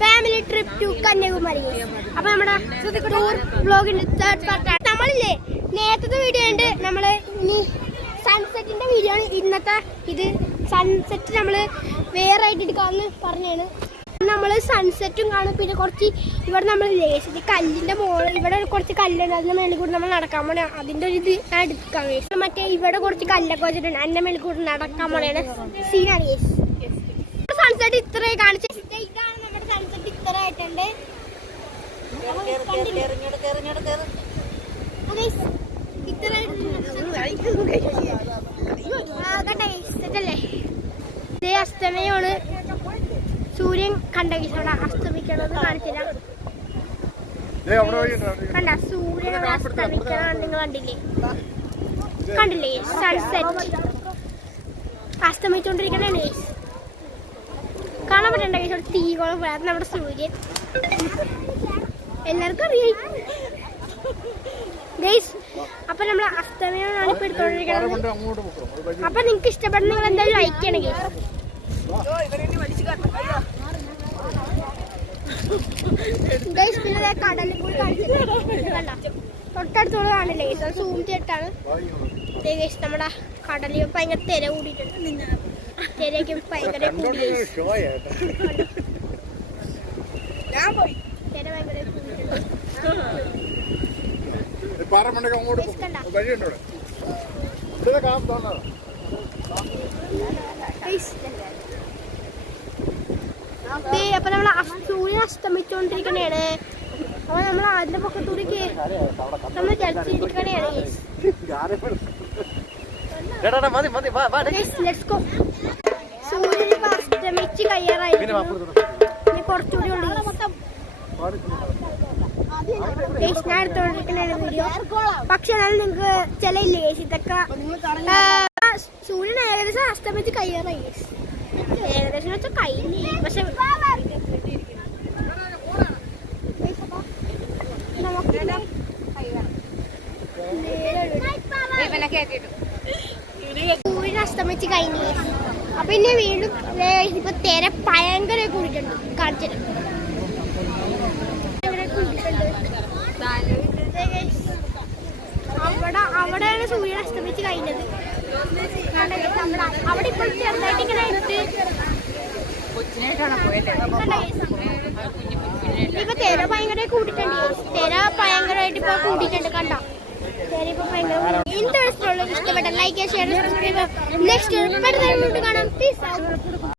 Family trip to Kanyakumari. അപ്പൊ നമ്മുടെ tour വ്ലോഗിന്റെ third പാർട്ടാണ്. നമ്മളില്ലേ നേരത്തെ വീഡിയോ ഉണ്ട്, നമ്മള് ഇനി സൺസെറ്റിന്റെ വീഡിയോ ആണ് ഇന്നത്തെ. ഇത് സൺസെറ്റ് നമ്മള് വേറെ ആയിട്ട് എടുക്കാമെന്ന് പറഞ്ഞാണ്. നമ്മള് സൺസെറ്റും കാണും. പിന്നെ കുറച്ച് ഇവിടെ നമ്മൾ ലേശിട്ട് കല്ലിന്റെ മോള് ഇവിടെ കുറച്ച് കല്ലുണ്ട്, അതിന്റെ മേളിൽ കൂടി നമ്മൾ നടക്കാൻ പോണേ. അതിന്റെ ഒരു ഇത് എടുക്കാൻ വേണ്ടി മറ്റേ ഇവിടെ കുറച്ച് കല്ലൊക്കെ വെച്ചിട്ടുണ്ട്, അതിന്റെ മേളിൽ കൂടി നടക്കാൻ പോണേണ് സീനാണ്. സൺസെറ്റ് ഇത്രേ കാണിച്ചിട്ട് ഇതാണ് നമ്മുടെ സൺസെറ്റ് ഇത്ര ആയിട്ടുണ്ട്. ഇതേ അസ്തമയമാണ്. സൂര്യൻ കണ്ട അവിടെ അസ്തമിക്കണത് കാണിച്ചില്ല. കണ്ട സൂര്യൻ അസ്തമിക്കണ നിങ്ങൾ കണ്ടില്ലേ? കണ്ടില്ലേ സൺസെറ്റ് അസ്തമിച്ചോണ്ടിരിക്കണേ. കാണാൻ പറ്റണ്ട ഒരു തീകോളം വേറെ നമ്മുടെ സൂര്യൻ എല്ലാവർക്കും അറിയാം. അപ്പൊ നമ്മൾ അസ്തമയമാണ് ഇപ്പൊ എടുത്തോണ്ടിരിക്കുന്നത്. അപ്പൊ നിങ്ങക്ക് ഇഷ്ടപ്പെടുന്ന നിങ്ങൾ എന്തായാലും ലൈക്ക് ചെയ്യണം ഗൈസ്. പിന്നെ കടലിൽ കൂടി കണ്ട തൊട്ടടുത്തോളം കാണില്ലേ ഗൈസ്, അത് സൂം ചെയ്തിട്ടാണ് ഗൈസ്. നമ്മുടെ കടലിൽ ഭയങ്കര തിര കൂടിയിട്ടുണ്ട്. തിരക്ക് ഭയങ്കര കൂടി, തിര ഭയങ്കര കൂടിയിട്ടുണ്ട്. അപ്പൊ നമ്മള് സൂര്യൻ അസ്തമിച്ചോണ്ടിരിക്കണേണ്. അപ്പൊ നമ്മൾ അതിന്റെ പൊക്കത്തൂടിക്ക് നമ്മൾ ചലിച്ചിരിക്കണേണ്. സൂര്യൻ ഇപ്പൊ അസ്തമിച്ച് കഴിയാറായി, കുറച്ചുകൂടി ഉള്ളു. ഞാൻ എടുത്തോണ്ടിരിക്കണ വീഡിയോ. പക്ഷെ എന്നാലും നിങ്ങക്ക് ചില ഇല്ലേ ഇതൊക്കെ സൂര്യൻ ഏകദേശം അസ്തമിച്ച് കഴിയാറായി. ഏകദേശം വെച്ചാൽ കഴിഞ്ഞു. പക്ഷെ സൂര്യൻ അസ്തമിച്ച് കഴിഞ്ഞു. അപ്പൊ ഇനി വീണ്ടും ഇപ്പൊ തിര ഭയങ്കര കൂടിയിട്ടുണ്ട്. കാണിച്ചിട്ട് അവിടെയാണ് സൂര്യൻ അസ്തമിച്ച് കഴിഞ്ഞത്. അവിടെ ഇപ്പോൾ ചെറുതായിട്ട് ഇങ്ങനെ ഇപ്പൊ തിര ഭയങ്കര കൂട്ടിട്ടുണ്ട്. തിര ഭയങ്കരമായിട്ട് ഇപ്പൊ കൂട്ടിയിട്ടുണ്ട്. കണ്ടോ തിര ഇപ്പൊ ഭയങ്കര. ഇൻട്രസ്റ്റ് ഉള്ളത് ഇഷ്ടപ്പെട്ട ലൈക്ക് ഷെയർ സബ്സ്ക്രൈബ്. നെക്സ്റ്റ് കാണാം.